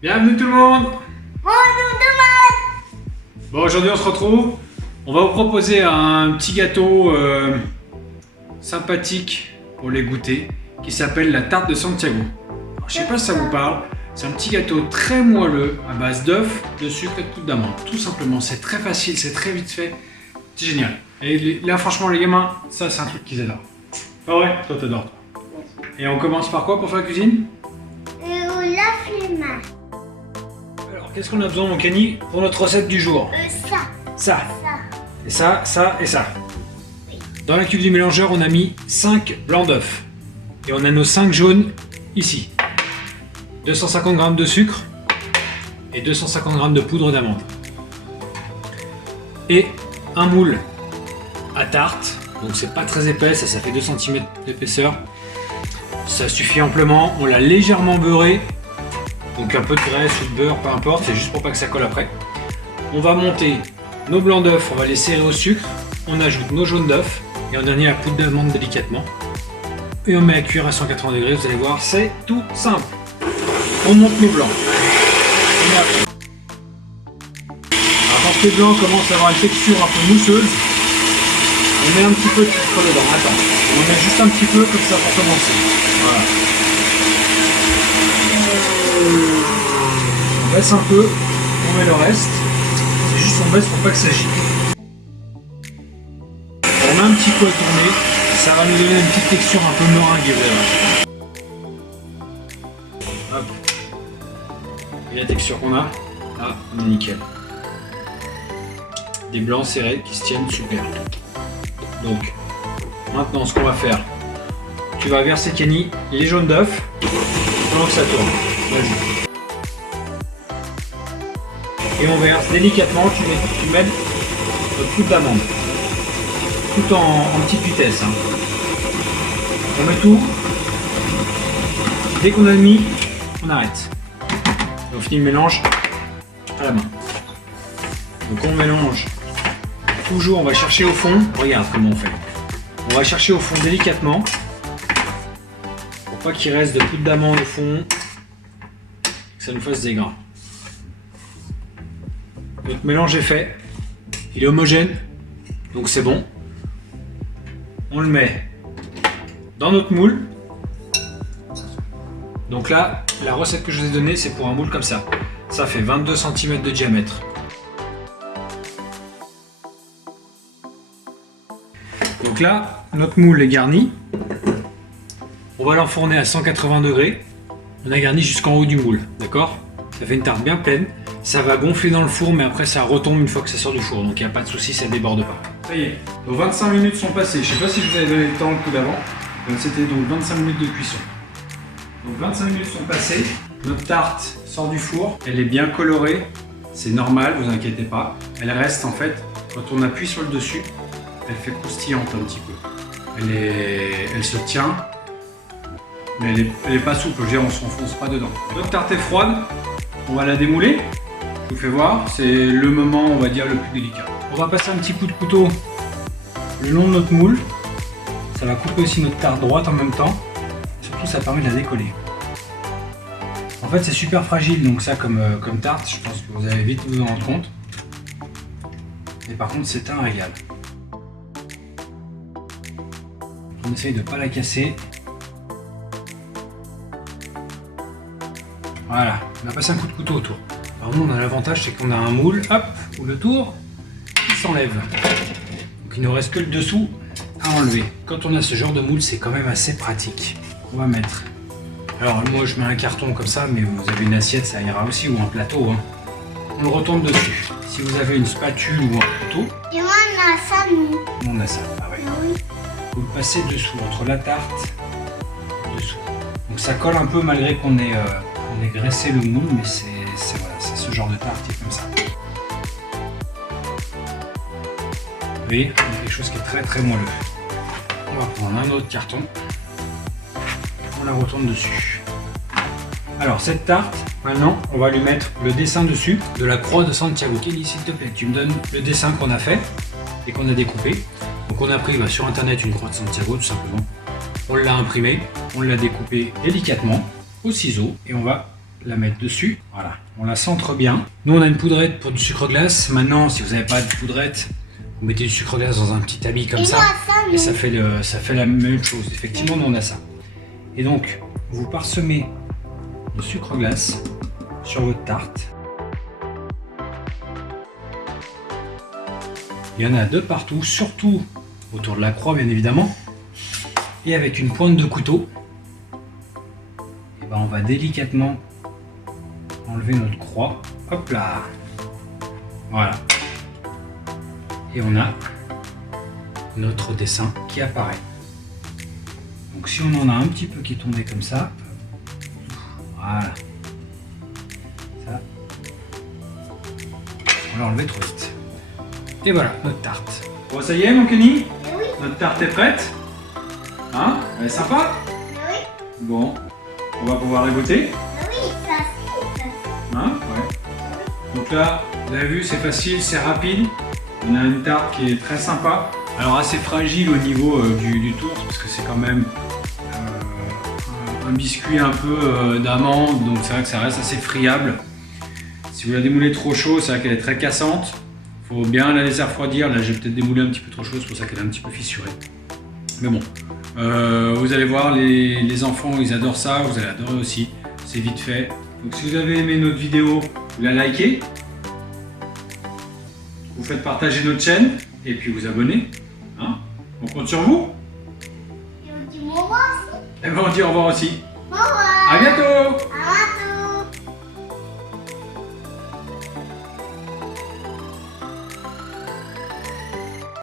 Bienvenue tout le monde. Bonjour tout le monde. Bon, aujourd'hui on se retrouve. On va vous proposer un petit gâteau sympathique pour les goûter qui s'appelle la tarte de Santiago. Alors, je sais pas si ça vous parle. C'est un petit gâteau très moelleux à base d'œufs, de sucre et de poudre d'amande. Tout simplement, c'est très facile, c'est très vite fait. C'est génial. Et là, franchement, les gamins, ça c'est un truc qu'ils adorent. Ah ouais, toi t'adores. Et on commence par quoi pour faire la cuisine? La flemme. Alors, qu'est-ce qu'on a besoin, mon Kenny, pour notre recette du jour? Ça. Ça. Ça. Et ça, ça et ça. Oui. Dans la cuve du mélangeur, on a mis 5 blancs d'œufs. Et on a nos 5 jaunes ici. 250 g de sucre et 250 g de poudre d'amande. Et un moule à tarte. Donc c'est pas très épais, ça fait 2 cm d'épaisseur. Ça suffit amplement. On l'a légèrement beurré. Donc un peu de graisse ou de beurre, peu importe, c'est juste pour pas que ça colle après. On va monter nos blancs d'œufs, on va les serrer au sucre. On ajoute nos jaunes d'œufs et on dernier la poudre d'amande délicatement. Et on met à cuire à 180 degrés, vous allez voir, c'est tout simple. On monte nos blancs. On met à cuire. Alors quand les blancs commencent à avoir une texture un peu mousseuse, on met un petit peu de sucre dedans. Attends, on en met juste un petit peu comme ça pour commencer. Voilà. On baisse un peu, on met le reste. C'est juste on baisse pour pas que ça gîte. On met un petit peu à tourner, ça va nous donner une petite texture un peu meringuée, vous allez voir. Hop. Et la texture qu'on a, là, on est nickel. Des blancs serrés qui se tiennent super. Donc, maintenant ce qu'on va faire, tu vas verser, Kenny, les jaunes d'œufs pendant que ça tourne. Vas-y. Et on verse délicatement, tu mets notre poudre d'amande. Tout en petite vitesse. Hein. On met tout. Dès qu'on a mis, on arrête. Et on finit le mélange à la main. Donc on mélange. Toujours, on va chercher au fond. Regarde comment on fait. On va chercher au fond délicatement. Pour pas qu'il reste de poudre d'amande au fond. Que ça nous fasse des grains. Notre mélange est fait. Il est homogène. Donc c'est bon. On le met dans notre moule. Donc là, la recette que je vous ai donnée, c'est pour un moule comme ça. Ça fait 22 cm de diamètre. Donc là, notre moule est garni. On va l'enfourner à 180 degrés. On a garni jusqu'en haut du moule, d'accord? Ça fait une tarte bien pleine. Ça va gonfler dans le four, mais après ça retombe une fois que ça sort du four. Donc il n'y a pas de souci, ça ne déborde pas. Ça y est, nos 25 minutes sont passées. Je ne sais pas si je vous avais donné le temps le coup d'avant. C'était donc 25 minutes de cuisson. Donc 25 minutes sont passées. Notre tarte sort du four. Elle est bien colorée. C'est normal, vous inquiétez pas. Elle reste en fait, quand on appuie sur le dessus, elle fait croustillante un petit peu. Elle se tient, mais elle est pas souple. Je veux dire, on ne s'enfonce pas dedans. Notre tarte est froide. On va la démouler. Je vous fais voir, c'est le moment, on va dire, le plus délicat. On va passer un petit coup de couteau le long de notre moule. Ça va couper aussi notre tarte droite en même temps. Surtout, ça permet de la décoller. En fait, c'est super fragile, donc ça, comme tarte, je pense que vous allez vite vous en rendre compte. Et par contre, c'est un régal. On essaye de ne pas la casser. Voilà, on a passé un coup de couteau autour. Alors nous, on a l'avantage, c'est qu'on a un moule, hop, où le tour, il s'enlève. Donc il ne reste que le dessous à enlever. Quand on a ce genre de moule, c'est quand même assez pratique. On va mettre. Alors moi, je mets un carton comme ça, mais vous avez une assiette, ça ira aussi, ou un plateau. Hein. On le retourne dessus. Si vous avez une spatule ou un couteau. Et moi, on a ça, nous. On a ça, ah ouais. Oui. Vous le passez dessous, entre la tarte et dessous. Donc ça colle un peu malgré qu'on ait graissé le moule, mais c'est voilà, ce genre de tarte qui est comme ça. Vous voyez, on a quelque chose qui est très très moelleux. On va prendre un autre carton. On la retourne dessus. Alors cette tarte, maintenant, on va lui mettre le dessin dessus de la croix de Santiago. Kelly, s'il te plaît, tu me donnes le dessin qu'on a fait et qu'on a découpé. Donc on a pris sur internet une croix de Santiago tout simplement. On l'a imprimé, on l'a découpé délicatement au ciseau et on va la mettre dessus. Voilà, on la centre bien. Nous, on a une poudrette pour du sucre glace. Maintenant, si vous n'avez pas de poudrette, vous mettez du sucre glace dans un petit tamis comme ça. Et ça fait la même chose. Effectivement, nous, on a ça. Et donc, vous parsemez le sucre glace sur votre tarte. Il y en a de partout, surtout autour de la croix, bien évidemment. Et avec une pointe de couteau, et ben on va délicatement enlever notre croix. Hop là. Voilà. Et on a notre dessin qui apparaît. Donc si on en a un petit peu qui est tombé comme ça, voilà. Ça, on l'a enlevé trop vite. Et voilà, notre tarte. Bon, ça y est, mon Kenny? Oui. Notre tarte est prête. Hein? Elle est sympa? Oui. Bon, on va pouvoir la goûter. Oui, ça c'est. Hein? Ouais. Donc là, vous avez vu, c'est facile, c'est rapide. On a une tarte qui est très sympa. Alors assez fragile au niveau du tour, parce que c'est quand même un biscuit un peu d'amande, donc c'est vrai que ça reste assez friable. Si vous la démoulez trop chaud, c'est vrai qu'elle est très cassante. Il faut bien la laisser refroidir. Là, j'ai peut-être démoulé un petit peu trop chaud, c'est pour ça qu'elle est un petit peu fissurée. Mais bon, vous allez voir, les enfants, ils adorent ça. Vous allez adorer aussi. C'est vite fait. Donc, si vous avez aimé notre vidéo, vous la likez. Vous faites partager notre chaîne et puis vous abonnez. Hein? On compte sur vous. Et on dit au revoir aussi. Et bien, on dit au revoir aussi. Au revoir. À bientôt!